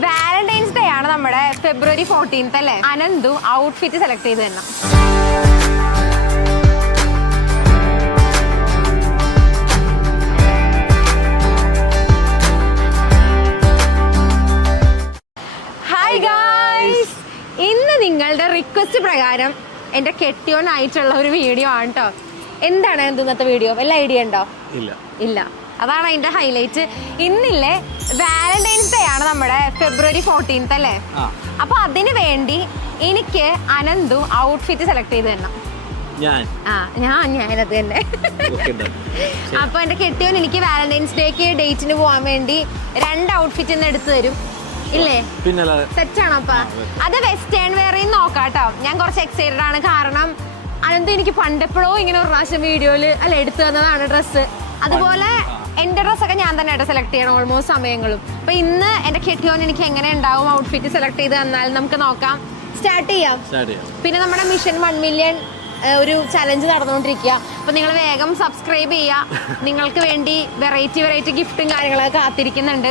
Valentine's day ആണ് നമ്മുടെ ഫെബ്രുവരി 14th അല്ലേ? അനന്തു ഔട്ട്ഫിറ്റ് സെലക്ട് ചെയ്ത് തന്നെ. ഹായ് ഗായ്സ്, ഇന്ന് നിങ്ങളുടെ റിക്വസ്റ്റ് പ്രകാരം എന്റെ കെട്ടിയോനായിട്ടുള്ള ഒരു വീഡിയോ ആണ് കേട്ടോ. എന്താണ് ഇന്നത്തെ വീഡിയോ? വല്ല ഐഡിയ ഉണ്ടോ? ഇല്ല. അതാണ് അതിന്റെ ഹൈലൈറ്റ്. ഇന്നില്ലേ വാലന്റൈൻസ് ഡേ ആണ് നമ്മുടെ ഫെബ്രുവരി 14th അല്ലേ? അപ്പൊ അതിന് വേണ്ടി എനിക്ക് അനന്തു ഔട്ട്ഫിറ്റ് സെലക്ട് ചെയ്ത് തരണം. ഞാനത് തന്നെ. അപ്പൊ എന്റെ കെട്ടിയോൻ എനിക്ക് വാലന്റൈൻസ് ഡേക്ക് ഡേറ്റിന് പോവാൻ വേണ്ടി 2 ഔട്ട്ഫിറ്റ് ഇന്ന് എടുത്തു തരും. ഇല്ലേ? സെറ്റ് ആണോ? അപ്പൊ അത് വെസ്റ്റേൺ വെയറിൽ നോക്കാട്ടോ. ഞാൻ കുറച്ച് എക്സൈറ്റഡ് ആണ്. കാരണം അനന്തു എനിക്ക് പണ്ടെപ്പോഴോ ഇങ്ങനെ ഒരു പ്രാവശ്യം വീഡിയോയില് എടുത്തു തന്നതാണ് ഡ്രസ്സ്. അതുപോലെ എന്റെ ഡ്രസ്സൊക്കെ ഞാൻ തന്നെ സെലക്ട് ചെയ്യണം ഓൾമോസ്റ്റ് സമയങ്ങളും. അപ്പൊ ഇന്ന് എന്റെ കെട്ടിയോൻ എനിക്ക് എങ്ങനെ ഉണ്ടാവും ഔട്ട്ഫിറ്റ് സെലക്ട് ചെയ്ത് തന്നാൽ നമുക്ക് നോക്കാം. സ്റ്റാർട്ട് ചെയ്യാം. പിന്നെ നമ്മുടെ മിഷൻ 1 മില്യൺ ഒരു ചലഞ്ച് നടന്നുകൊണ്ടിരിക്കുക. അപ്പൊ നിങ്ങൾ വേഗം സബ്സ്ക്രൈബ് ചെയ്യുക. നിങ്ങൾക്ക് വേണ്ടി വെറൈറ്റി ഗിഫ്റ്റും കാര്യങ്ങളൊക്കെ കാത്തിരിക്കുന്നുണ്ട്.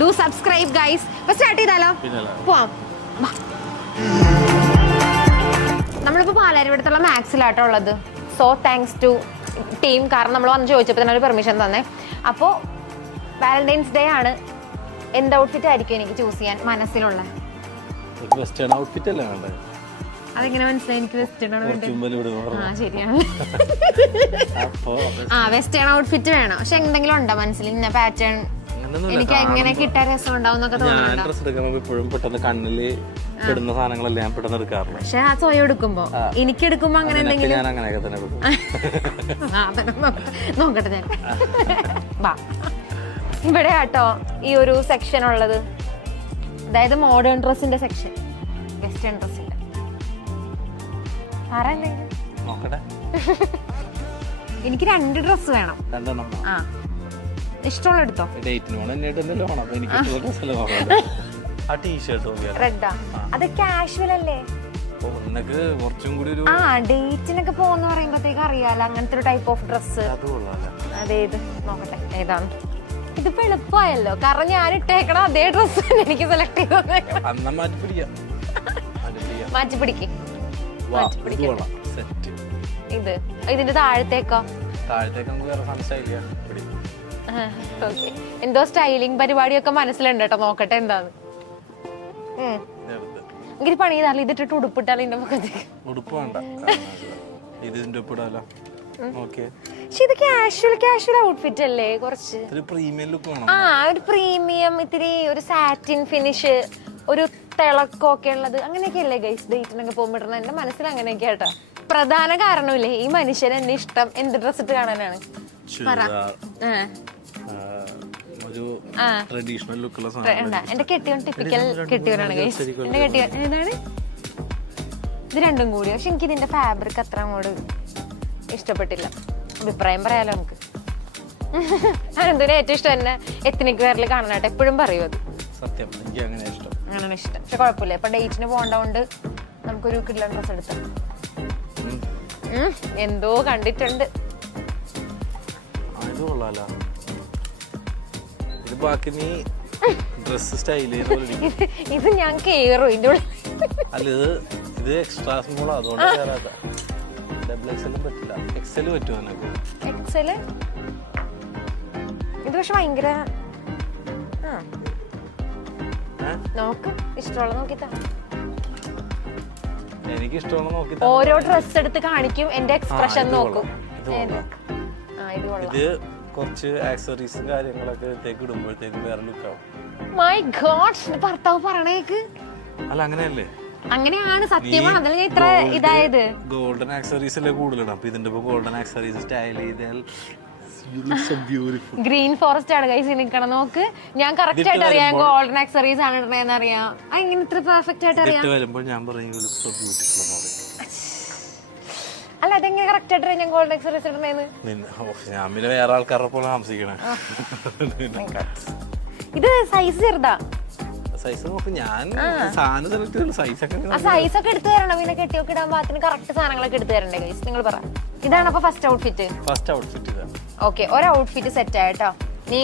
Do subscribe guys. അപ്പൊ സ്റ്റാർട്ട് ചെയ്താലോ? പോവാം. നമ്മളിപ്പോ പാലാരിവട്ടത്തുള്ള മാക്സിലാട്ടോ ഉള്ളത്. So thanks to team. കാരണം നമ്മൾ വന്ന് ചോദിച്ചപ്പോൾ തന്നെ ഒരു പെർമിഷൻ തന്നെ. അപ്പോൾ വാലന്റൈൻസ് ഡേ ആണ്. എന്ത് ഔട്ട്ഫിറ്റ് ആയിരിക്കും എനിക്ക് ചൂസ് ചെയ്യാൻ മനസ്സിലുള്ള? അതെങ്ങനെ മനസ്സിലായി? എനിക്ക് വെസ്റ്റേൺ ആണ് വേണ്ടത്. ശരിയാണ്. വെസ്റ്റേൺ ഔട്ട്ഫിറ്റ് വേണം. പക്ഷെ എന്തെങ്കിലും ഉണ്ടോ മനസ്സിൽ ഇന്ന പാറ്റേൺ എനിക്ക് എങ്ങനെ കിട്ടാൻ രസം ഉണ്ടാവും എന്നൊക്കെ തോന്നുന്നുണ്ടോ? പക്ഷെ ആ സ്വയം എടുക്കുമ്പോ എനിക്ക് എടുക്കുമ്പോ അങ്ങനെ എന്തെങ്കിലും നോക്കട്ടെ ഞാൻ. ഇവിടെ ആട്ടോ ഈ ഒരു സെക്ഷൻ ഉള്ളത്. അതായത് മോഡേൺ ഡ്രസ്സിന്റെ സെക്ഷൻ, വെസ്റ്റേൺ ഡ്രസ്സിന്റെ. എനിക്ക് 2 ഡ്രസ് വേണം. ഇഷ്ടമുള്ള എടുത്തോ. റെഡാ? അത് കാഷ്വൽ അല്ലേ? ഡേറ്റിനൊക്കെ പോകുന്ന പറയുമ്പോഴത്തേക്ക് അറിയാലോ അങ്ങനത്തെ ഒരു ടൈപ്പ് ഓഫ് ഡ്രസ്. അതേത് നോക്കട്ടെ ഏതാണ്? ഇതിപ്പോ എളുപ്പമായല്ലോ. കാരണം ഞാൻ ഇട്ടേക്കണം അതേ ഡ്രസ് തന്നെ എനിക്ക് സെലക്ട് ചെയ്ത് മാറ്റി പിടിക്ക്. ഇത് ഇതിന്റെ താഴത്തേക്കോ? എന്തോ സ്റ്റൈലിംഗ് പരിപാടിയൊക്കെ മനസ്സിലുണ്ട് കേട്ടോ. നോക്കട്ടെ എന്താന്ന്. എനിക്ക് പണി ചെയ്താലോ ഇതിട്ടിട്ട് ഉടുപ്പിട്ടാലോ ഇതിന്റെ മുഖത്തേക്ക്. പക്ഷെ ഇത് കാഷ്വൽ ഔട്ട്ഫിറ്റ് അല്ലേ? കുറച്ച് ഒരു പ്രീമിയം, ഇത്തിരി ഒരു സാറ്റിൻ ഫിനിഷ്, ഒരു തിളക്കമൊക്കെ ഉള്ളത് അങ്ങനെയൊക്കെ അല്ലേ ഗൈസ് ഡേറ്റിനൊക്കെ പോകുമ്പോഴേ? എന്റെ മനസ്സിൽ അങ്ങനെയൊക്കെ കേട്ടോ. പ്രധാന കാരണമില്ലേ ഈ മനുഷ്യന് എന്നെ ഇഷ്ടം എന്ത് ഡ്രസ് ഇട്ട് കാണാനാണ്. എന്റെ കെട്ടിയോൻ ടിപ്പിക്കൽ കെട്ടിയോനാണ് ഗൈസ്. എന്റെ കെട്ടിയോൻ ഏതാണ്? ഇത് രണ്ടും കൂടി. പക്ഷെ എനിക്ക് ഇതിന്റെ ഫാബ്രിക് അത്ര അങ്ങോട്ട് ഇഷ്ടപ്പെട്ടില്ല. അഭിപ്രായം പറയാലോ നമുക്ക്. അനന്തിന് ഏറ്റവും ഇഷ്ടം എന്നെ എത്നിക് വെയറിൽ കാണാനായിട്ട് എപ്പോഴും പറയും. അത് അങ്ങനെയാണ് ഇഷ്ടം. പക്ഷെ കുഴപ്പമില്ല. ഇപ്പൊ ഡേറ്റിന് പോകേണ്ടതുകൊണ്ട് നമുക്കൊരു കിഡ്ലൻ ഡ്രസ് എടുത്ത. എന്തോ കണ്ടിട്ടുണ്ട്. ഇത് ഞാൻ കേറും ഇതിന്റെ ഉള്ളിൽ. ഇത് പക്ഷെ ഭയങ്കര നോക്ക്. ഇഷ്ടമുള്ള നോക്കിത്താ. എനിക്ക് ഇഷ്ടമുള്ള നോക്കി ഓരോ ഡ്രസ് എടുത്ത് കാണിക്കും. എന്റെ എക്സ്പ്രഷൻ നോക്കും. ഇത് കുറച്ച് ആക്സസറീസും കാര്യങ്ങളൊക്കെ ഇടുമ്പോഴത്തേക്ക് വേറെ ലുക്കാവും. മൈ ഗോഡ്, ഭർത്താവ് പറയണേക്ക്. അല്ല അങ്ങനെയല്ലേ? അങ്ങനെയാണ്, സത്യമാണ്. അതല്ലേ ഇത്ര ഇതായത്. ഗോൾഡൻ ആക്സസറീസ് അല്ലേ കൂടുതലാണ്. അപ്പൊ ഇതിന്റെ ഗോൾഡൻ ആക്സസറീസ് സ്റ്റൈൽ ചെയ്താൽ ഗ്രീൻ ഫോറസ്റ്റ് ആണ് കൈസ് നിൽക്കണം. നോക്ക്, ഞാൻ കറക്റ്റ് ആയിട്ട് അറിയാം ഗോൾഡൻ ആക്സസറീസ് ആണ് ഇടണേന്ന് അറിയാം. ഇങ്ങനെ ഇത്ര പെർഫെക്റ്റ് ആയിട്ട് അറിയാം. അല്ല അതെങ്ങനെ കറക്റ്റ് ആയിട്ട് ഞാൻ ഗോൾഡൻ ആക്സസറീസ് ഇടണേന്ന്? ഞാൻ പിന്നെ വേറെ ആൾക്കാരുടെ പോലെ താമസിക്കണേ. ഇത് സൈസ് ചെറുതാ. സൈസ് നോക്ക്. ഞാൻ സാധനം സെലക്ട് ചെയ്തു. സൈസ് ഒക്കെ എടുത്തു തരണം. പിന്നെ കെട്ടിയൊക്കെ ഇടാൻ പാകത്തിന് കറക്റ്റ് സാധനങ്ങളൊക്കെ എടുത്തു തരണ്ടേ ഗൈസ്? നിങ്ങൾ പറ. ഇതാണ് അപ്പൊ ഫസ്റ്റ് ഔട്ട്ഫിറ്റ്. ഇതാണ്. ഓക്കെ, ഒരു ഔട്ട്ഫിറ്റ് സെറ്റ് ആയിട്ടോ. നീ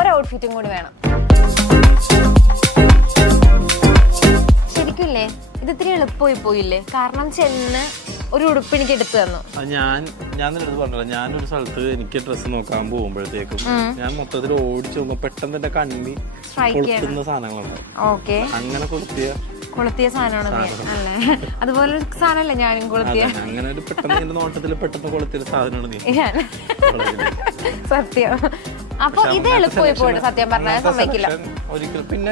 ഒരു ഔട്ട്ഫിറ്റും കൂടി വേണം. ശരിക്കില്ലേ ഇത് ഇത്തിരി എളുപ്പമായി പോയില്ലേ? കാരണം ചെന്ന് ഒരു ഉടുപ്പ് എനിക്ക് എടുത്തു തന്നു. ഞാൻ നിന്റെ അടുത്ത് പറഞ്ഞല്ലോ, ഞാനൊരു സ്ഥലത്ത് എനിക്ക് ഡ്രസ്സ് നോക്കാൻ പോകുമ്പോഴത്തേക്കും ഞാൻ മൊത്തത്തിൽ ഓടിച്ചു നോക്കും, പെട്ടെന്ന് എന്റെ കണ്ണി കൊളുത്തുന്ന സാധനങ്ങളുണ്ടാവും. ഓക്കെ, അങ്ങനെ കൊളുത്തിയ സാധനമാണ് അല്ലേ? അതുപോലെ ഒരു സാധനമല്ലേ ഞാനും കൊളുത്തിയ. അങ്ങനെ ഒരു പെട്ടെന്ന് നോട്ടത്തിൽ പെട്ടെന്ന് കൊളുത്തിയ സാധനമാണ് നീ. സത്യം. അപ്പൊ ഇത് എളുപ്പമായി പോയിട്ട് സത്യം പറഞ്ഞാൽ സമ്മതിക്കില്ല. പിന്നെ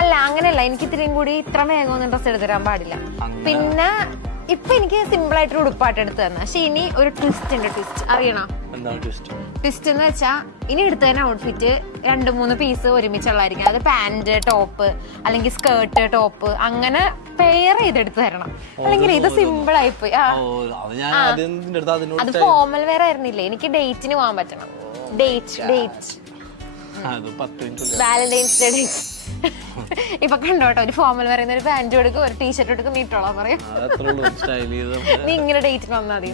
അല്ല അങ്ങനെയല്ല, എനിക്ക് ഇത്രയും കൂടി ഇത്ര വേഗമൊന്നും ഡ്രസ് എടുത്ത് തരാൻ പാടില്ല. പിന്നെ ഇപ്പൊ എനിക്ക് സിമ്പിൾ ആയിട്ടൊരു ഉടുപ്പായിട്ട് എടുത്തു തന്നെ. പക്ഷെ ഇനി ഒരു ട്വിസ്റ്റ് ഉണ്ട്. ട്വിസ്റ്റ് അറിയണോ? ട്വിസ്റ്റ് എന്ന് വെച്ചാ ഇനി എടുത്തു തന്നെ ഔട്ട്ഫിറ്റ് 2-3 പീസ് ഒരുമിച്ചുള്ളായിരിക്കും. അത് പാന്റ് ടോപ്പ് അല്ലെങ്കിൽ സ്കേർട്ട് ടോപ്പ് അങ്ങനെ പെയർ ചെയ്തെടുത്ത് തരണം. അല്ലെങ്കിൽ ഇത് സിമ്പിൾ ആയിപ്പോയി. അത് ഫോർമൽ വെയർ ആയിരുന്നില്ലേ? എനിക്ക് ഡേറ്റിന് പോകാൻ പറ്റണം. Valentine's day date. ഇപ്പൊ കണ്ടോട്ടോ, ഒരു ഫോർമൽ പറയുന്ന ഒരു പാന്റ് കൊടുക്കും, ഒരു ടീഷർട്ട് എടുക്കും, നീട്ടോളാം പറയും. നീ ഇങ്ങനെ ഡേറ്റിന് വന്നാ മതി.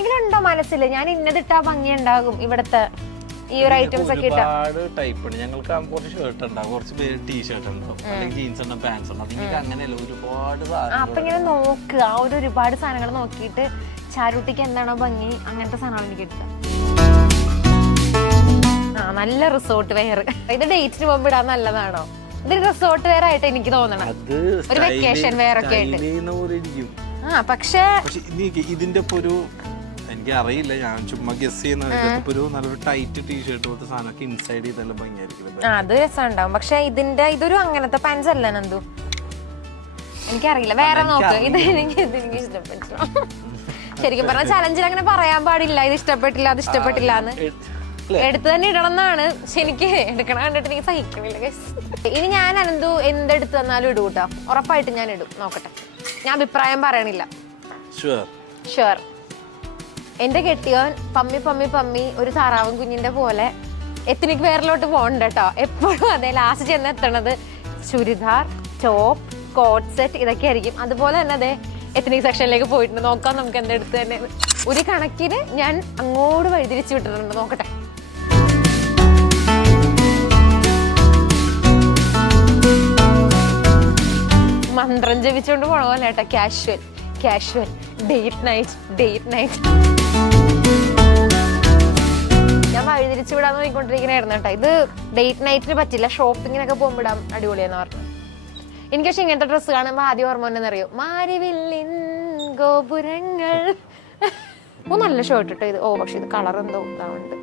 ഇതിലുണ്ടോ മനസ്സില് ഞാൻ ഇന്നതിട്ടാ ഭംഗി ഉണ്ടാകും ഇവിടത്തെ ഈ ഒരു ഐറ്റംസ് ഒക്കെ ഇട്ടാ? ഞങ്ങൾക്ക് കുറച്ച് ഷർട്ട് ഉണ്ടാവും, കുറച്ച് ടീഷർട്ട് ഉണ്ടാവും, അല്ലെങ്കിൽ ജീൻസ് ഉണ്ടാവും, പാൻസ് ഉണ്ടാവും. അങ്ങനെയല്ല, ഒരുപാട്. അപ്പൊ ഇങ്ങനെ നോക്ക്, ആ ഒരുപാട് സാധനങ്ങൾ നോക്കിയിട്ട് ചാരുട്ടിക്ക് എന്താണോ ഭംഗി അങ്ങനത്തെ സാധനങ്ങൾ എനിക്ക് എടുക്കാം. നല്ല റിസോർട്ട് വെയർ. ഇത് ഡേറ്റിന് പോകുമ്പോ ഇടാൻ നല്ലതാണോ? ഇത് റിസോർട്ട് വെയർ ആയിട്ട് എനിക്ക് തോന്നണം, ഒരു വെക്കേഷൻ വെയർ ഒക്കെ ആയിട്ട്. പക്ഷേ ഇതിന്റെ ഒരു എനിക്ക് അറിയില്ല, ഞാൻ ചുമ്മാ ഗസ് ചെയ്യുന്ന ഒരു നല്ലൊരു ടൈറ്റ് ടീഷർട്ട് പോലത്തെ സാധനമൊക്കെ ഇൻസൈഡ് ചെയ്താലും ഭംഗിയായിരിക്കും. അത് രസമുണ്ടാവും. പക്ഷെ ഇതൊരു അങ്ങനത്തെ പാൻസ് അല്ല നന്ദു, എനിക്കറിയില്ല. വേറെ നോക്ക്. ഇത് എനിക്ക് ഇഷ്ടപ്പെട്ടു. ശരിക്കും പറഞ്ഞാൽ ചലഞ്ചിൽ അങ്ങനെ പറയാൻ പാടില്ല, ഇത് ഇഷ്ടപ്പെട്ടില്ല അത് ഇഷ്ടപ്പെട്ടില്ല എന്ന്. എടുത്ത് തന്നെ ഇടണം എന്നാണ്. പക്ഷെ എനിക്ക് എടുക്കണം കണ്ടിട്ട് എനിക്ക് സഹിക്കണില്ല. ഇനി ഞാൻ അനന്തു എന്തെടുത്ത് തന്നാലും ഇടും കേട്ടോ, ഉറപ്പായിട്ട് ഞാൻ ഇടും. നോക്കട്ടെ, ഞാൻ അഭിപ്രായം പറയണില്ല. ഷുവർ. എന്റെ കെട്ടിയോൻ പമ്മി ഒരു താറാവും കുഞ്ഞിന്റെ പോലെ എത്നിക് വെയറിലോട്ട് പോകണ്ട കേട്ടോ. എപ്പോഴും അതെ ലാസ്റ്റ് ചെന്ന് എത്തണത് ചുരിദാർ, ടോപ്പ്, കോട്ട് സെറ്റ് ഇതൊക്കെ ആയിരിക്കും. അതുപോലെ തന്നെ അതെ എത്നിക് സെക്ഷനിലേക്ക് പോയിട്ടുണ്ട്. നോക്കാം നമുക്ക് എന്തെടുത്ത് തന്നെ. ഒരു കണക്കിന് ഞാൻ അങ്ങോട്ട് വഴിതിരിച്ചു വിട്ടിട്ടുണ്ട്. നോക്കട്ടെ. മന്ത്രം ജപിച്ചുകൊണ്ട് പോണ പോലെ കേട്ടോ. Casual date night. ഞാൻ വഴിതിരിച്ചു വിടാന്ന് നോക്കിക്കൊണ്ടിരിക്കണായിരുന്നു കേട്ടോ. ഇത് ഡേറ്റ് നൈറ്റിന് പറ്റില്ല, ഷോപ്പിങ്ങിനൊക്കെ പോകുമ്പോൾ ഇടാൻ അടിപൊളിയാന്ന് പറഞ്ഞു. എനിക്ക് പക്ഷെ ഇങ്ങനത്തെ ഡ്രസ്സ് കാണുമ്പോ ആദ്യം ഓർമ്മ എന്നറിയോ, മാരിവില്ലിൻ ഗോപുരങ്ങൾ. നല്ല ഷർട്ട് ഇട്ടോ ഇത്. പക്ഷെ ഇത് കളർ എന്തോ ഇതാവുന്നുണ്ട്.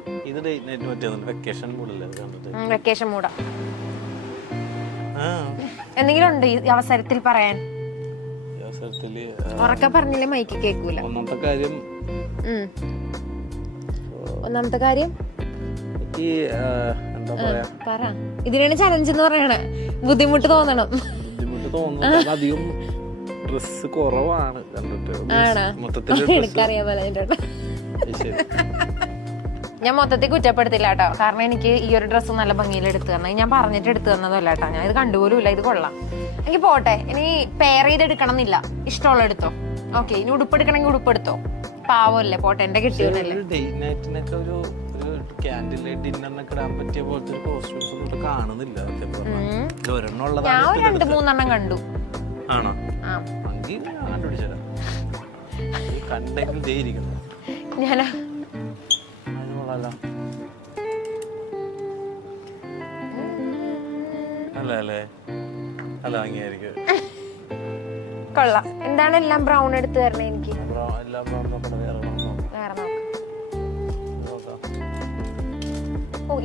വെക്കേഷൻ മൂടാ. എന്തെങ്കിലും ഉണ്ട് ഈ അവസരത്തിൽ പറയാൻ? ഉറക്കെ പറഞ്ഞില്ലേ മൈക്ക് കേൾക്കൂല. ഒന്നാമത്തെ കാര്യം പറ. ഇതിനാണ് ചലഞ്ച് എന്ന് പറയണേ. ബുദ്ധിമുട്ട് തോന്നണം. അധികം ഡ്രസ് കുറവാണ് കണ്ടിട്ട്. എനിക്കറിയാമല്ലോ. ഞാൻ മൊത്തത്തിൽ കുറ്റപ്പെടുത്തില്ല കേട്ടോ, കാരണം എനിക്ക് ഈ ഒരു ഡ്രസ്സ് നല്ല ഭംഗിയിൽ എടുത്തു തന്നത്. ഞാൻ പറഞ്ഞിട്ട് എടുത്തു തന്നതല്ല കേട്ടോ, ഞാൻ ഇത് കണ്ടുപോലും ഇത് കൊള്ളാം. എനിക്ക് പോട്ടെ, ഇനി പെയർ ചെയ്ത് എടുക്കണം എന്നില്ല, ഇഷ്ടമുള്ള എടുത്തോ. ഓക്കെ, ഇനി ഉടുപ്പെടുക്കണമെങ്കിൽ ഉടുപ്പെടുത്തോ, പാവല്ലേ, പോട്ടെ, എന്റെ കിട്ടിയതല്ലേ. ഞാൻ 2-3 കണ്ടു. ഞാനാ കൊള്ളാം. എന്താണ് എല്ലാം ബ്രൗൺ എടുത്ത് തരണേ എനിക്ക്.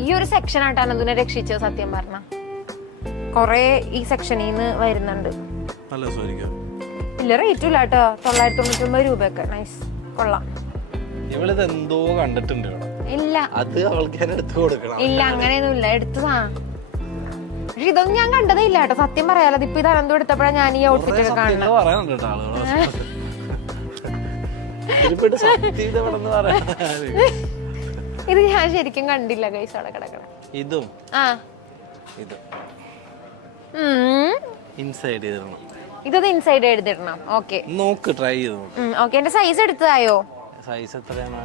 ഈ ഒരു സെക്ഷൻ ആയിട്ടാണ് അതിനെ രക്ഷിച്ചത് സത്യം പറഞ്ഞ. കൊറേ ഈ സെക്ഷനിൽ നിന്ന് വരുന്നുണ്ട്. ഇല്ല റേറ്റും ഇല്ല കേട്ടോ, 999 രൂപയൊക്കെ. നൈസ്, കൊള്ളാം. എന്തോ കണ്ടിട്ടുണ്ട്. ഇല്ല ഇല്ല അങ്ങനെയൊന്നും ഇല്ല, എടുത്തതാ. പക്ഷെ ഇതൊന്നും ഞാൻ കണ്ടതേ ഇല്ല കേട്ടോ, സത്യം പറയാലോ. ഇപ്പൊ ഇത് അനന്തം എടുത്തപ്പോഴാണ് ഞാൻ ഈ ഔട്ട്ഫിറ്റ് ഒക്കെ കാണുന്നത്. ഇത് ഞാൻ ശരിക്കും കണ്ടില്ല ഗൈസ്, അവിടെ കിടക്കണം. ഇതും ഇൻസൈഡ് ഇതൊന്ന് ഇൻസൈഡ് എഴുതിടണം. ഓക്കെ, നോക്ക്, ട്രൈ ചെയ്ത്. ഓക്കെ, എന്റെ സൈസ് എടുത്തതായോ? സൈസ് എത്രയാണ്?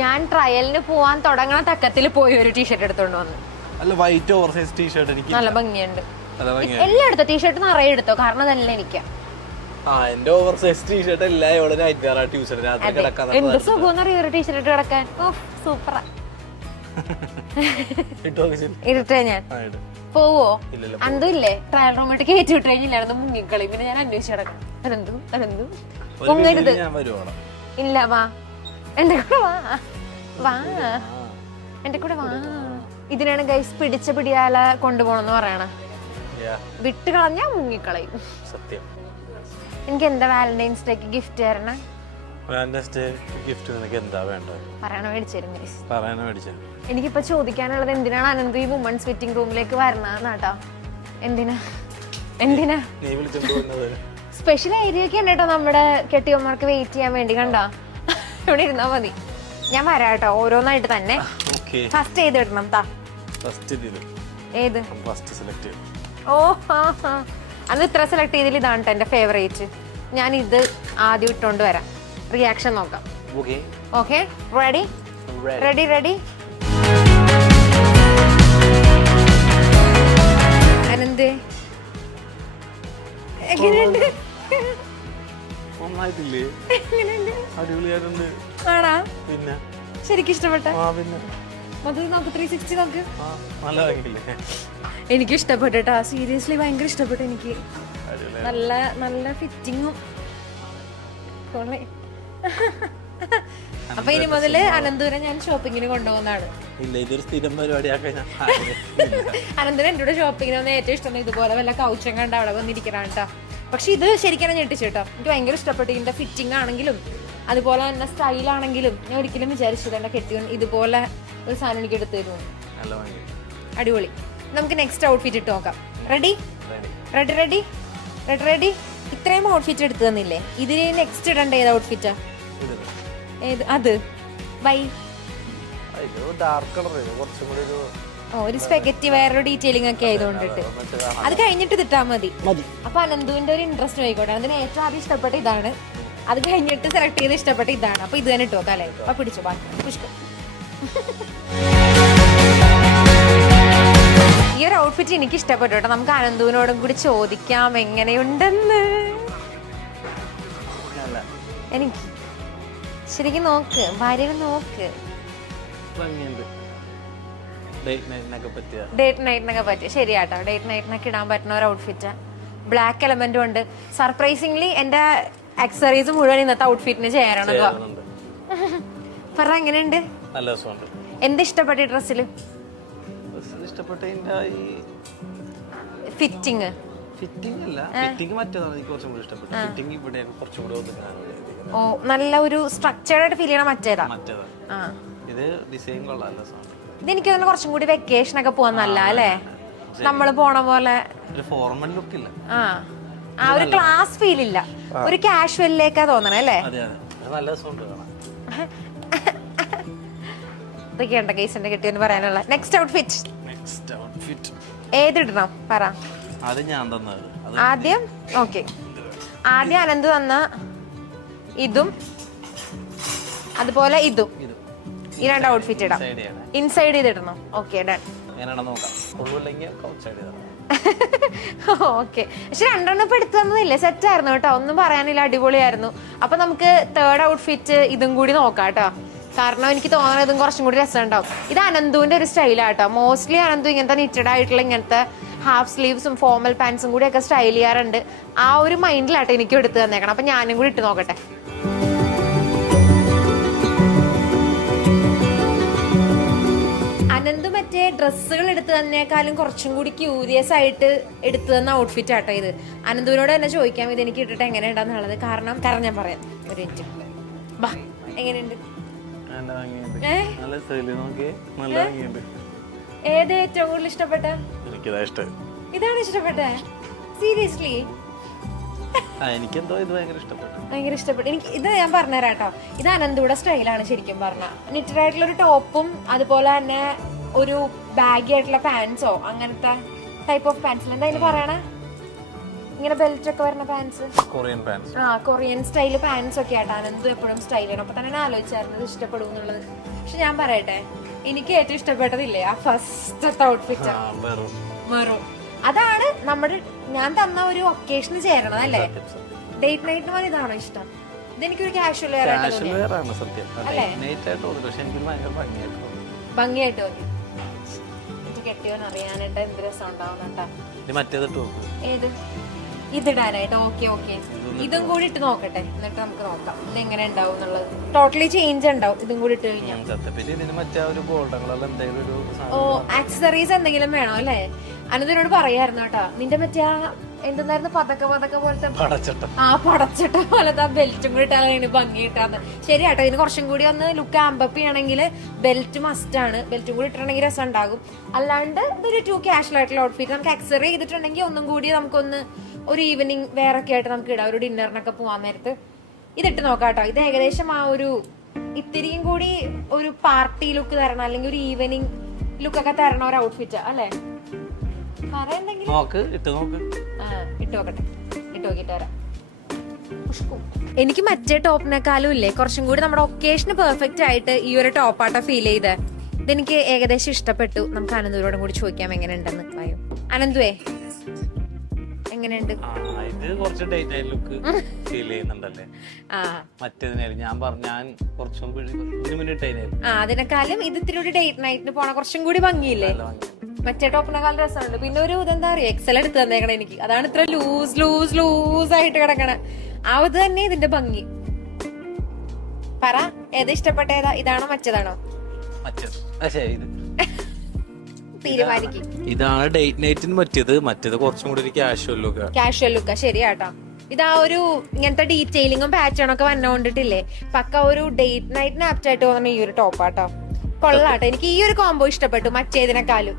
ഞാൻ ട്രയലിന് പോവാൻ തുടങ്ങണ തക്കത്തിൽ പോയി ഒരു ടീഷർട്ട് എടുത്തോണ്ട് വന്നു. അല്ല വൈറ്റ് ഓവർ സൈസ് ടീഷർട്ട് എനിക്ക് നല്ല ഭംഗിയുണ്ട്. എല്ലാം എടുത്തോ, ടീഷർട്ട് നിറയെ എടുത്തോ, കാരണം അതല്ല എനിക്ക്. എന്റെ ഓവർ സൈസ് ടീഷർട്ട് എല്ലാം ഇവിടെ നൈറ്റ് വെയർ ട്യൂഷൻ രാത്രി കിടക്കാൻ എന്ത് സുഖം അറിയോ ഒരു ടീഷർട്ട് കിടക്കാൻ. സൂപ്പറാ. ഇരട്ടെ ഞാൻ പോവോ? അന്തും ഇല്ലേ ട്രയൽ റൂമിട്ട് കയറ്റി വിട്ട് കഴിഞ്ഞില്ലായിരുന്നു മുങ്ങിക്കളി. പിന്നെ ഞാൻ അന്വേഷിച്ച് കിടക്കാം. അനന്തു മുങ്ങരുത്. ഇല്ല വാ എന്റെ കൂടെ വാ എന്റെ കൂടെ വാ. ഇതിനാണ് ഗൈസ് പിടിച്ച പിടിയാല കൊണ്ടുപോകണമെന്ന് പറയണ. വിട്ട് കളഞ്ഞാ മുങ്ങിക്കളയും. സത്യം. എനിക്ക് എന്താ വാലന്റൈൻസ് ഡേക്ക് ഗിഫ്റ്റ് തരണേ? എനിക്കിപ്പോ ചോദിക്കാനുള്ളത് എന്തിനാണ് അനന്ത് ഈ വുമൺസ് ഫിറ്റിംഗ് റൂമിലേക്ക് വരണേന്നാട്ടോ. എന്തിനാ സ്പെഷ്യൽ ഏരിയ ഒക്കെ ഉണ്ട് കേട്ടോ നമ്മുടെ കെട്ടിയന്മാർക്ക് വെയിറ്റ് ചെയ്യാൻ വേണ്ടി. കണ്ടോ, ഇവിടെ ഇരുന്നാ മതി. ഞാൻ വരാം കേട്ടോ, ഓരോന്നായിട്ട് തന്നെ. ഫസ്റ്റ് ഏത് ഇടണം? ഏത്? ഓ അന്ന് ഇത്ര സെലക്ട് ചെയ്തിൽ ഇതാണ് കേട്ടോ എന്റെ ഫേവറേറ്റ്. ഞാൻ ഇത് ആദ്യം ഇട്ടോണ്ട് വരാം, റിയാക്ഷൻ നോക്കാം. Okay, ready? അനന്ത് എങ്ങനെയുണ്ട്? ആണാ? ശരിക്കും ഇഷ്ടപ്പെട്ട? എനിക്ക് ഇഷ്ടപ്പെട്ടോ, സീരിയസ്ലി ഭയങ്കര ഇഷ്ടപ്പെട്ടു എനിക്ക്. നല്ല നല്ല ഫിറ്റിങ്ങും. അപ്പൊ ഇനി മുതല് അനന്തപുരം ഞാൻ ഷോപ്പിങ്ങിന് കൊണ്ടുപോകുന്നതാണ്. അനന്തപുരം എന്റെ കൂടെ ഷോപ്പിങ്ങിന് വന്ന് ഏറ്റവും ഇഷ്ടം ഇതുപോലെ വല്ല കൗച്ചം കണ്ട അവിടെ വന്നിരിക്കണം കേട്ടോ. പക്ഷെ ഇത് ശരിക്കും ഞെട്ടിച്ചു കേട്ടോ, എനിക്ക് ഭയങ്കര ഇഷ്ടപ്പെട്ടു. ഇതിന്റെ ഫിറ്റിംഗ് ആണെങ്കിലും അതുപോലെ തന്നെ സ്റ്റൈലാണെങ്കിലും ഞാൻ ഒരിക്കലും വിചാരിച്ചത് എന്റെ കെട്ടിയോൻ ഇതുപോലെ ഒരു സാധനം എനിക്ക് എടുത്തു തരുന്നു. അടിപൊളി. നമുക്ക് നെക്സ്റ്റ് ഔട്ട്ഫിറ്റ് ഇട്ട് നോക്കാം. റെഡി? ഇത്രയും ഔട്ട്ഫിറ്റ് എടുത്തു തന്നില്ലേ, ഇതിന് നെക്സ്റ്റ് ഇടണ്ട ഏത് ഔട്ട്ഫിറ്റാ? ഏത്? അത് ഒരു സ്പെഗറ്റി വേറൊരു ഡീറ്റെയിലിംഗ് ഒക്കെ ആയതുകൊണ്ടിട്ട് അത് കഴിഞ്ഞിട്ട് തിട്ടാ മതി. അപ്പൊ അനന്തുവിന്റെ ഒരു ഇൻട്രസ്റ്റ് ആയിക്കോട്ടെ. അതിന് ഏറ്റവും ആദ്യം ഇഷ്ടപ്പെട്ട ഇതാണ്, അത് കഴിഞ്ഞിട്ട് സെലക്ട് ചെയ്ത് ഇഷ്ടപ്പെട്ട ഇതാണ്. അപ്പൊ ഇത് തന്നെ ഇട്ടോ തലേ. അപ്പൊ പിടിച്ചോ പുഷ്കം. ഈ ഒരു ഔട്ട്ഫിറ്റ് എനിക്ക് ഇഷ്ടപ്പെട്ടു കേട്ടോ. നമുക്ക് അനന്തുവിനോടും കൂടി ചോദിക്കാം എങ്ങനെയുണ്ടെന്ന്. എനിക്ക് ശരിക്കും നോക്ക്, ഭാര്യനെ നോക്ക്. ഡേറ്റ് നൈറ്റിനൊക്കെ പറ്റിയ ശരിയാട്ടോ. ഡേറ്റ് നൈറ്റിനൊക്കെ ഇടാൻ പറ്റുന്ന ഒരു ഔട്ട്ഫിറ്റാ. ബ്ലാക്ക് എലമെന്റും ഉണ്ട്. സർപ്രൈസിംഗ്ലി എന്റെ ആക്സസറീസ് മുഴുവൻ ഇന്നത്തെ ഔട്ട്ഫിറ്റിന് ചേരണം. പറ എങ്ങനെയുണ്ട്? എന്താ ഇഷ്ടപ്പെട്ട ഡ്രസ്സില്? ഫിറ്റിംഗ് അല്ല, ഫിറ്റിംഗ് മറ്റേതാണ് എനിക്ക് കുറച്ചും കൂടി ഇഷ്ടപ്പെട്ടു. ഫിറ്റിംഗ് ഇവിടെ കുറച്ചും കൂടി ഓ നല്ല ഒരു സ്ട്രക്ചേർഡ് ഫീൽ ചെയ്യണ മറ്റേതാ. ഇത് ഡിസൈൻ കൊള്ളാം. ഇതെനിക്ക് തന്നെ കുറച്ചും കൂടി വെക്കേഷൻ ഒക്കെ പോവാൻ നല്ല അല്ലേ, നമ്മള് പോണ പോലെ ഫോർമൽ ലുക്ക് ഇല്ല. ആ ഒരു ക്ലാസ് ഫീൽ ഇല്ല, ഒരു കാഷ്വലിലേക്കാ തോന്നണേ അല്ലേ. ഇതൊക്കെയുണ്ട് കേസിന്റെ കിട്ടിയെന്ന് പറയാനുള്ള. നെക്സ്റ്റ് ഔട്ട്ഫിറ്റ് ഏതിടണം പറ? ആദ്യം ഓക്കെ, ആദ്യം അനന്ത് തന്ന ഇതും അതുപോലെ ഇതും, ഈ രണ്ട് ഔട്ട്ഫിറ്റ് ഇടാം. ഇൻസൈഡ് ചെയ്തിടണം. Okay done. ഓക്കെ, പക്ഷെ രണ്ടെണ്ണം ഇപ്പൊ എടുത്തു തന്നതില്ലേ, സെറ്റ് ആയിരുന്നു കേട്ടോ, ഒന്നും പറയാനില്ല, അടിപൊളിയായിരുന്നു. അപ്പൊ നമുക്ക് തേർഡ് ഔട്ട്ഫിറ്റ് ഇതും കൂടി നോക്കാം കേട്ടോ, കാരണം എനിക്ക് തോന്നുന്നത് ഇതും കുറച്ചും കൂടി രസം ഉണ്ടാവും. ഇത് അനന്തുവിന്റെ ഒരു സ്റ്റൈലാട്ടോ. മോസ്റ്റ്ലി അനന്തു ഇങ്ങനത്തെ നിറ്റഡ് ആയിട്ടുള്ള ഇങ്ങനത്തെ ഹാഫ് സ്ലീവ്സും ഫോർമൽ പാൻസും കൂടി ഒക്കെ സ്റ്റൈൽ ചെയ്യാറുണ്ട്. ആ ഒരു മൈൻഡിലാട്ടോ എനിക്കും എടുത്ത് തന്നേക്കണം. അപ്പൊ ഞാനും കൂടി ഇട്ട് നോക്കട്ടെ. അനന്ത് മറ്റേ ഡ്രസ്സുകൾ എടുത്തു തന്നേക്കാളും കുറച്ചും കൂടി ക്യൂരിയസ് ആയിട്ട് എടുത്തു തന്ന ഔട്ട്ഫിറ്റ് ആട്ടോ ഇത്. അനന്തുവിനോട് തന്നെ ചോദിക്കാം ഇത് എനിക്ക് ഇട്ടിട്ട് എങ്ങനെ ഉണ്ടെന്നുള്ളത്. കാരണം ഞാൻ പറയാം ഒരു മിനിറ്റ്. ബാ, എങ്ങനെയുണ്ട്? ഏത് ഏറ്റവും കൂടുതൽ ഇഷ്ടപ്പെട്ട? ഇതാണ് ഇഷ്ടപ്പെട്ടെ? സീരിയസ്ലി ഭയങ്കര ഇഷ്ടപ്പെട്ടു എനിക്ക്. ഇത് ഞാൻ പറഞ്ഞുതരാം കേട്ടോ, ഇത് അനന്തൂടെ സ്റ്റൈലാണ് ശരിക്കും പറഞ്ഞ. നിറ്റഡ് ആയിട്ടുള്ള ഒരു ടോപ്പും അതുപോലെ തന്നെ ഒരു ബാഗി ആയിട്ടുള്ള പാൻസോ അങ്ങനത്തെ ടൈപ്പ് ഓഫ് പാൻസിൽ എന്താ അതിന് പറയണേ? ഇങ്ങനെ ബെൽറ്റ് ഒക്കെ വരുന്ന pants, Korean pants. Korean style pants ഒക്കെ ആയിട്ട് അനന്തും എപ്പോഴും സ്റ്റൈലാണ്. അപ്പൊ തന്നെ ആലോചിച്ചായിരുന്നു ഇഷ്ടപ്പെടും എന്നുള്ളത്. പക്ഷെ ഞാൻ പറയട്ടെ, എനിക്ക് ഏറ്റവും ഇഷ്ടപ്പെട്ടതില്ലേ ആ ഫസ്റ്റത്തെ ഔട്ട്ഫിറ്റ്, മെറൂൺ. അതാണ് നമ്മുടെ ഞാൻ തന്ന ഒരു ഒക്കേഷന് ചേരണം അല്ലേ? ഡേറ്റ് നൈറ്റിന് പോലെ ഇതാണോ ഇഷ്ടം? ഇതെനിക്കൊരു കാഷ്വൽ വെയർ ഭംഗിയായിട്ട് തോന്നി. എനിക്ക് കെട്ടിയോൻ അറിയാനായിട്ട് എന്ത് രസം ഉണ്ടാവുന്നുണ്ടാ. ഏത് ഇതിടാനായിട്ട്? ഓക്കെ ഇതും കൂടി ഇട്ട് നോക്കട്ടെ, എന്നിട്ട് നമുക്ക് നോക്കാം ഇത് എങ്ങനെ ഉണ്ടാവും എന്നുള്ളത്. ടോട്ടലി ചേഞ്ച് ഉണ്ടാവും ഇതും കൂടി ഇട്ട് കഴിഞ്ഞാൽ. ഓ ആക്സസറീസ് എന്തെങ്കിലും വേണോ അല്ലേ? അനന്തനോട് പറയായിരുന്നു കേട്ടോ, നിന്റെ മറ്റേ എന്തെന്നായിരുന്നു പതക്ക പോലത്തെ പടച്ചട്ട പോലത്തെ ബെൽറ്റും കൂടി ഇട്ടാലാണ് ഭംഗി കിട്ടാന്ന്. ശരി കേട്ടോ, ഇതിന് കുറച്ചും കൂടി ഒന്ന് ലുക്ക് ആമ്പപ്പ് ചെയ്യണമെങ്കിൽ ബെൽറ്റ് മസ്റ്റ് ആണ്. ബെൽറ്റും കൂടി ഇട്ടിട്ടുണ്ടെങ്കിൽ രസം ഉണ്ടാകും. അല്ലാണ്ട് ഇതൊരു ടു കാഷ്വൽ ആയിട്ടുള്ള ഔട്ട്ഫിറ്റ്. നമുക്ക് അക്സറി ചെയ്തിട്ടുണ്ടെങ്കിൽ ഒന്നും കൂടി നമുക്കൊന്ന് ഒരു ഈവനിങ് വേറൊക്കെ ആയിട്ട് നമുക്ക് ഇടാം. ഒരു ഡിന്നറിനൊക്കെ പോകാൻ നേരത്ത് ഇതിട്ട് നോക്കാം കേട്ടോ. ഇത് ഏകദേശം ആ ഒരു ഇത്തിരിയും കൂടി ഒരു പാർട്ടി ലുക്ക് തരണം, അല്ലെങ്കിൽ ഒരു ഈവനിങ് ലുക്കൊക്കെ തരണ ഒരു ഔട്ട്ഫിറ്റ് അല്ലേ? എനിക്ക് മറ്റേ ടോപ്പിനെക്കാളും ഇല്ലേ കുറച്ചും കൂടി നമ്മുടെ ഒക്കേഷന് പെർഫെക്റ്റ് ആയിട്ട് ഈ ഒരു ടോപ്പാട്ടോ ഫീൽ ചെയ്ത്. ഇതെനിക്ക് ഏകദേശം ഇഷ്ടപ്പെട്ടു. നമുക്ക് അനന്തുവിനോടും കൂടി ചോദിക്കാം എങ്ങനെ ഉണ്ടെന്ന്. പറയൂ അനന്തുവേ, എങ്ങനെയുണ്ട്? അതിനെക്കാളും ഇത് ഇത്തിരി ഒരു ഡേറ്റ് നൈറ്റിന് പോണ കുറച്ചും കൂടി ഭംഗിയില്ലേ? മറ്റേ ടോപ്പിനെക്കാളും രസമുണ്ട്. പിന്നെ ഒരു ഇതെന്താ പറയാ, എക്സൽ എടുത്ത് തന്നേക്കണ എനിക്ക്. അതാണ് ഇത്ര ലൂസ് ആയിട്ട് കിടക്കണ. അത് തന്നെ ഇതിന്റെ ഭംഗി. പറ, ഏത് ഇഷ്ടപ്പെട്ട ഏതാ? ഇതാണോ മറ്റേതാണോ? തീരുമാനിക്കും. ഇതാണ് ഡേറ്റ് നൈറ്റിന് പറ്റിയത്. മറ്റേത് കുറച്ചും കൂടി കാഷ്വൽ ലുക്കാ. ശരിയാട്ടോ. ഇതാ ഒരു ഇങ്ങനത്തെ ഡീറ്റെയിലിങ്ങും പാറ്റേണും ഒക്കെ വന്നോണ്ടിട്ടില്ലേ, പക്ക ഒരു ഡേറ്റ് നൈറ്റിന് ആപ്റ്റ് ആയിട്ട് തോന്നുന്ന ഈ ഒരു ടോപ്പാട്ടോ. കൊള്ളാട്ടോ. എനിക്ക് ഈ ഒരു കോംബോ ഇഷ്ടപ്പെട്ടു മറ്റേതിനെക്കാളും.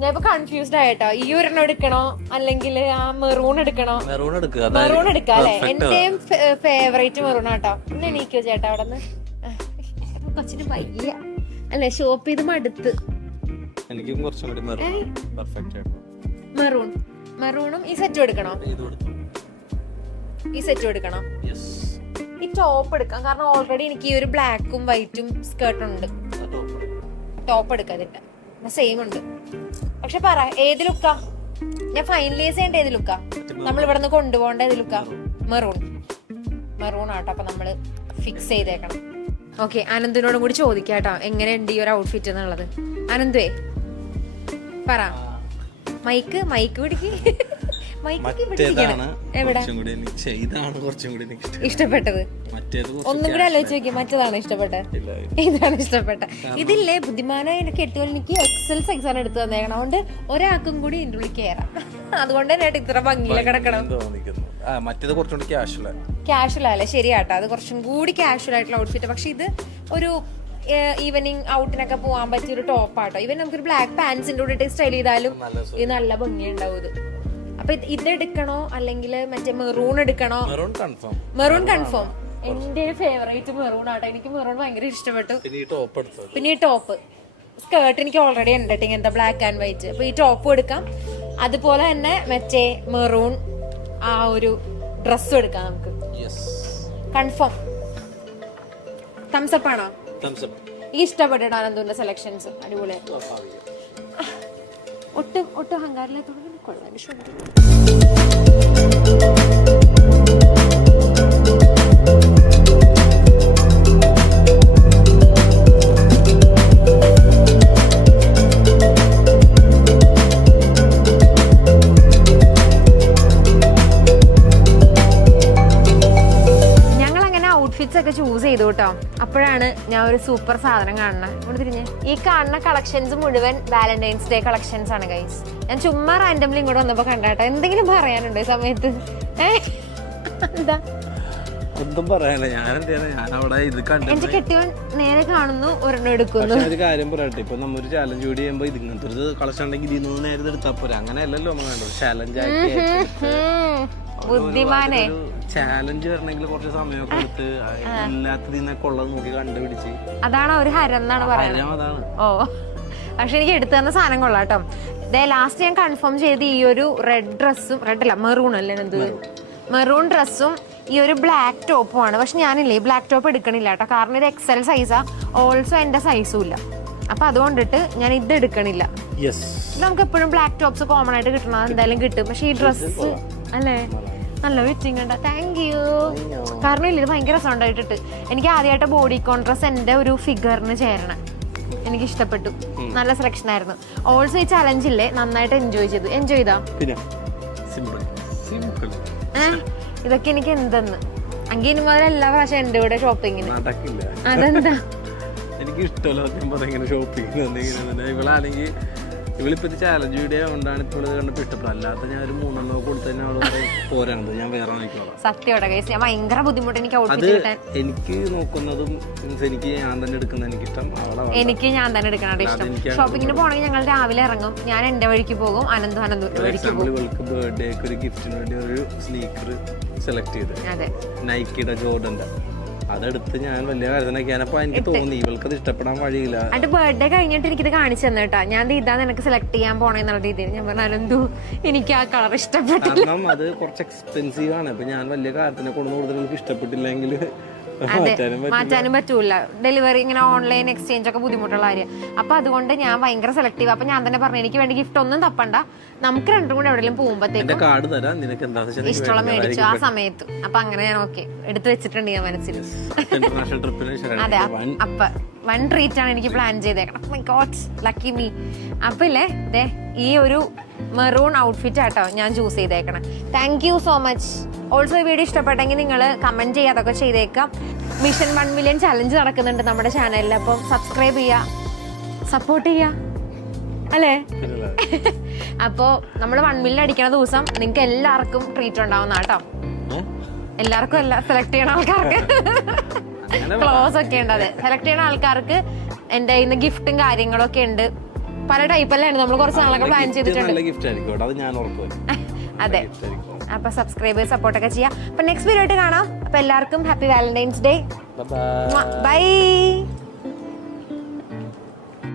ഞാൻ ഇപ്പൊ കൺഫ്യൂസ്ഡ് ആയിട്ടോ, ഈ ഒരെണ്ണം എടുക്കണോ അല്ലെങ്കിൽ ആ മെറൂൺ എടുക്കണോ? മെറൂൺ എടുക്കാം അല്ലെ? എന്റെയും ഫേവറേറ്റ് മെറൂൺ ആട്ടോ. ഒന്ന് എണീക്കോ ചേട്ടാ അവിടെ നിന്ന്. കൊച്ചിന് വയ്യ അല്ലെ, ഷോപ്പ് ചെയ്ത് മടുത്ത്. മെറൂണും ഈ സെറ്റും എടുക്കണോ? ഈ സെറ്റും എടുക്കണോ? ഈ ടോപ്പ് എടുക്കാം, കാരണം ഓൾറെഡി എനിക്ക് ഈ ഒരു ബ്ലാക്കും വൈറ്റും സ്കേർട്ട് ഉണ്ട്. ടോപ്പ് എടുക്കാതില്ല, സെയിം ഉണ്ട്. പക്ഷെ പറ ഏത് ലുക്കാ? ഞാൻ ഫൈനലൈസ് ചെയ്യേണ്ട ഏത് ലുക്കാ? നമ്മൾ ഇവിടെ നിന്ന് കൊണ്ടുപോകേണ്ട ഏത് ലുക്കാ? മെറൂൺ ആട്ടോ. അപ്പൊ നമ്മള് ഫിക്സ് ചെയ്തേക്കണം. ഓക്കെ, അനന്തിനോടും കൂടി ചോദിക്കാട്ടോ എങ്ങനെയുണ്ട് ഈ ഒരു ഔട്ട്ഫിറ്റ് എന്നുള്ളത്. അനന്തുവേ പറ. മൈക്ക് പിടിക്ക്. ഇഷ്ടപ്പെട്ടത് ഒന്നും കൂടെ ആലോചിച്ച് നോക്കി. മറ്റേതാണ് ഇഷ്ടപ്പെട്ടത്? ഇതാണ് ഇഷ്ടപ്പെട്ട. ഇതില്ലേ ബുദ്ധിമാനായ കെട്ടിയോ എനിക്ക് എക്സൽ സൈസാണ് എടുത്തു തന്നേക്കണം. അതുകൊണ്ട് ഒരാൾക്കും കൂടി ഇതിന്റെ ഉള്ളിൽ കയറാം. അതുകൊണ്ട് തന്നെ ഇത്ര ഭംഗിയില കിടക്കണം. കാഷ്വൽ അല്ലേ? ശരിയാട്ടോ, അത് കുറച്ചും കൂടി കാഷ്വൽ ആയിട്ടുള്ള ഔട്ട്ഫിറ്റ്. പക്ഷെ ഇത് ഒരു ഈവനിങ് ഔട്ടിനൊക്കെ പോകാൻ പറ്റിയ ഒരു ടോപ്പാട്ടോ. ഇവൻ നമുക്കൊരു ബ്ലാക്ക് പാൻസിന്റെ കൂടെ സ്റ്റൈൽ ചെയ്താലും ഇത് നല്ല ഭംഗിയുണ്ടാവും. ഇത് അപ്പൊ ഇത് എടുക്കണോ അല്ലെങ്കിൽ മറ്റേ മെറൂൺ എടുക്കണോ? Maroon confirm. എന്റെ ഫേവറേറ്റ് മെറൂൺ ആട്ടോ. എനിക്ക് മെറൂൺ ഭയങ്കര ഇഷ്ടപ്പെട്ടു. പിന്നെ ഈ ടോപ്പ് സ്കേർട്ട് എനിക്ക് ഓൾറെഡി ഉണ്ട് ഇങ്ങനത്തെ ബ്ലാക്ക് ആൻഡ് വൈറ്റ്. അപ്പൊ ഈ ടോപ്പും എടുക്കാം, അതുപോലെ തന്നെ മറ്റേ മെറൂൺ ആ ഒരു ഡ്രസ്സും എടുക്കാം നമുക്ക്. കൺഫേം. തംസ് അപ്പ് ആണോ? ഈ ഇഷ്ടപ്പെട്ടോ അനന്തുവിന്റെ സെലക്ഷൻസ്? അടിപൊളിയായിട്ട്. ഒട്ടും അഹങ്കാരില്ലാത്തോട് കൊള്ളാൻ ഒക്കെ ചൂസ് ചെയ്തു കേട്ടോ. അപ്പോഴാണ് ഞാൻ ഒരു സൂപ്പർ സാധനം കാണുന്നത്. ഇവിടെ തിരിഞ്ഞ് ഈ കാണുന്ന കളക്ഷൻസ് മുഴുവൻ വാലന്റൈൻസ് ഡേ കളക്ഷൻസ് ആണ് ഗൈസ്. ഞാൻ ചുമ്മാ റാൻഡംലി ഇങ്ങോട്ട് വന്നപ്പോ കണ്ടാട്ടോ. എന്തെങ്കിലും പറയാനുണ്ടോ ഈ സമയത്ത്? എന്താ ഒന്നും പറയാനില്ല. ഞാൻ അവിടെ ഇത് കണ്ടു. എന്റെ കെട്ടിയവൻ നേരെ കാണുന്നു, ഒരെണ്ണം എടുക്കുന്നു. ഒരു കാര്യം പറയട്ടെ, ഇപ്പൊ നമ്മൊരു ചാലഞ്ച് കൂടി ചെയ്യുമ്പോ ഇങ്ങനത്തെ ഒരു കളക്ഷൻ ഉണ്ടെങ്കിൽ ഇതിന്ന് നേരത്തെ എടുത്താൽ പോരെ. അങ്ങനെയല്ലല്ലോ നമ്മൾ കണ്ടത്. ചാലഞ്ച് ആയിട്ട് ബുദ്ധിമാനെ ചാലഞ്ച് വരണമെങ്കിൽ കുറച്ച് സമയമൊക്കെ എടുത്ത് എല്ലാത്തിനൊക്കെ ഉള്ളത് നോക്കി കണ്ടുപിടിച്ച്. അതാണ് ഒരു ഹരം എന്നാണ് പറയുന്നത്. അതാണ്. ഓ പക്ഷെ എനിക്ക് എടുത്തു തന്ന സാധനം കൊള്ളാം കേട്ടോ. ഇതേ ലാസ്റ്റ് ഞാൻ കൺഫേം ചെയ്ത് ഈ ഒരു റെഡ് ഡ്രസ്സും, റെഡ് അല്ല മെറൂൺ അല്ലേ, എന്ത് മെറൂൺ ഡ്രസ്സും ഈ ഒരു ബ്ലാക്ക് ടോപ്പും ആണ്. പക്ഷെ ഞാനില്ലേ ബ്ലാക്ക് ടോപ്പ് എടുക്കണില്ല കേട്ടോ, കാരണം ഇത് XL സൈസാ, ഓൾസോ എൻ്റെ സൈസും ഇല്ല. അപ്പൊ അതുകൊണ്ടിട്ട് ഞാൻ ഇത് എടുക്കണില്ല. നമുക്ക് എപ്പോഴും ബ്ലാക്ക് ടോപ്സ് കോമൺ ആയിട്ട് കിട്ടണം, എന്തായാലും കിട്ടും. പക്ഷെ ഈ ഡ്രസ്സ് അല്ലേ നല്ല ഫിറ്റിംഗ് ഉണ്ട്. Thank you. കാരണം ഇല്ല ഇത് ഭയങ്കര രസം ഉണ്ടായിട്ടിട്ട്. എനിക്ക് ആദ്യമായിട്ട് ബോഡി കോൺ ഡ്രസ് എൻ്റെ ഒരു ഫിഗറിന് ചേരണം. എനിക്ക് ഇഷ്ടപ്പെട്ടു, നല്ല സെലക്ഷൻ ആയിരുന്നു. ഓൾസോ ഈ ചലഞ്ച് ഇല്ലേ നന്നായിട്ട് എൻജോയ് ചെയ്തു. എൻജോയ് ചെയ്താ ഇതൊക്കെ എനിക്ക് എന്തെന്ന് അങ്കി ഇനി മുതൽ എല്ലാ പ്രാവശ്യം എൻ്റെ കൂടെ ഷോപ്പിങ്ങിന്. അതെന്താ എനിക്ക് ഇഷ്ടമല്ല ഷോപ്പിംഗ്. ഇവളാണെങ്കിൽ ഇവളിപ്പോ ചാലഞ്ച് വീഡിയോ കൊണ്ടാണ് ഇപ്പോൾ കണ്ടപ്പോൾ ഇഷ്ടപ്പെടും. അല്ലാത്ത ഞാൻ ഒരു 3 കൊടുത്തു തന്നെ അവള് പോരാണത്, ഞാൻ വേറെ നോക്കിക്കോളാം. സത്യോടെ ഞാൻ ഭയങ്കര ബുദ്ധിമുട്ട് എനിക്ക് അത് എനിക്ക് നോക്കുന്നതും എനിക്ക് ഞാൻ തന്നെ എടുക്കുന്നത് എനിക്കിഷ്ടം. എനിക്ക് ഞാൻ തന്നെ എടുക്കണം ഇഷ്ടം. ഷോപ്പിങ്ങിന് പോകണമെങ്കിൽ ഞങ്ങൾ രാവിലെ ഇറങ്ങും, ഞാൻ എന്റെ വഴിക്ക് പോകും, അനന്തുവിന്റെ വഴിക്ക് പോകും. ഇവൾക്ക് ബർത്ത്ഡേക്ക് ഒരു ഗിഫ്റ്റിന് വേണ്ടി ഒരു സ്നീക്കർ സെലക്ട് ചെയ്ത് നൈക്കിയുടെ ജോർഡന്റെ അതെടുത്ത് ഞാൻ വലിയ കാര്യത്തിനൊക്കെയാണപ്പോ എനിക്ക് തോന്നി ഇവൾക്കത് ഇഷ്ടപ്പെടാൻ വഴിയില്ല. എന്നിട്ട് ബർത്ത്ഡേ കഴിഞ്ഞിട്ട് എനിക്കിത് കാണിച്ചു തന്നെ കേട്ടാ, ഞാൻ ഇതാ നിനക്ക് സെലക്ട് ചെയ്യാൻ പോണെന്നുള്ള രീതിയിൽ. ഞാൻ പറഞ്ഞു അനന്തു എനിക്ക് ആ കളർ ഇഷ്ടപ്പെട്ടു, കാരണം അത് കുറച്ച് എക്സ്പെൻസീവ് ആണ്. അപ്പൊ ഞാൻ വലിയ കാര്യത്തിനെ കൊണ്ട് കൂടുതൽ ഇഷ്ടപ്പെട്ടില്ലെങ്കിൽ മാറ്റാനും പറ്റൂല. ഡെലിവറി ഇങ്ങനെ ഓൺലൈൻ എക്സ്ചേഞ്ച് ഒക്കെ ബുദ്ധിമുട്ടുള്ള കാര്യം. അപ്പൊ അതുകൊണ്ട് ഞാൻ ഭയങ്കര സെലക്റ്റീവ്. അപ്പൊ ഞാൻ തന്നെ പറഞ്ഞു എനിക്ക് വേണ്ടി ഗിഫ്റ്റ് ഒന്നും തപ്പണ്ട, നമുക്ക് രണ്ടും കൂടെ എവിടെയെങ്കിലും പോകുമ്പോഴത്തേക്കും ഇഷ്ടമുള്ള മേടിച്ചു ആ സമയത്ത്. അപ്പൊ അങ്ങനെ ഞാൻ ഓക്കെ എടുത്തു വെച്ചിട്ടുണ്ട് ഞാൻ മനസ്സിൽ. അതെ, അപ്പൊ 1 ട്രീറ്റ് ആണ് എനിക്ക് പ്ലാൻ ചെയ്തേക്കണം. My God lucky me. അപ്പൊ ഇല്ലേ ഈ ഒരു മെറൂൺ ഔട്ട്ഫിറ്റ് ആട്ടോ ഞാൻ ചൂസ് ചെയ്തേക്കണം. Thank you so much. Also ഈ വീഡിയോ ഇഷ്ടപ്പെട്ടെങ്കിൽ നിങ്ങൾ കമന്റ് ചെയ്യുക, അതൊക്കെ ചെയ്തേക്കാം. മിഷൻ 1 മില്യൺ ചലഞ്ച് നടക്കുന്നുണ്ട് നമ്മുടെ ചാനലിൽ. അപ്പം സബ്സ്ക്രൈബ് ചെയ്യുക, സപ്പോർട്ട് ചെയ്യുക അല്ലേ. അപ്പോൾ നമ്മൾ 1 മില്യൺ അടിക്കണ ദിവസം നിങ്ങൾക്ക് എല്ലാവർക്കും ട്രീറ്റ് ഉണ്ടാവുന്ന കേട്ടോ. എല്ലാവർക്കും അല്ല, സെലക്ട് ചെയ്യണ ആൾക്കാർക്ക് ക്ലോസ് ഒക്കെ ഉണ്ട്. അതെ, സെലക്ട് ചെയ്യണ ആൾക്കാർക്ക് എൻ്റെ ഇന്ന് ഗിഫ്റ്റും കാര്യങ്ങളൊക്കെ ഉണ്ട്. പല ടൈപ്പല്ലേ നമ്മൾ കുറച്ച് നാളൊക്കെ പ്ലാൻ ചെയ്തിട്ടുണ്ട്. അതെ, അപ്പൊ സബ്സ്ക്രൈബ് സപ്പോർട്ടൊക്കെ ചെയ്യാം. അപ്പൊ നെക്സ്റ്റ് വീഡിയോ ആയിട്ട് കാണാം. അപ്പൊ എല്ലാവർക്കും ഹാപ്പി വാലന്റൈൻസ് ഡേ. ബൈ.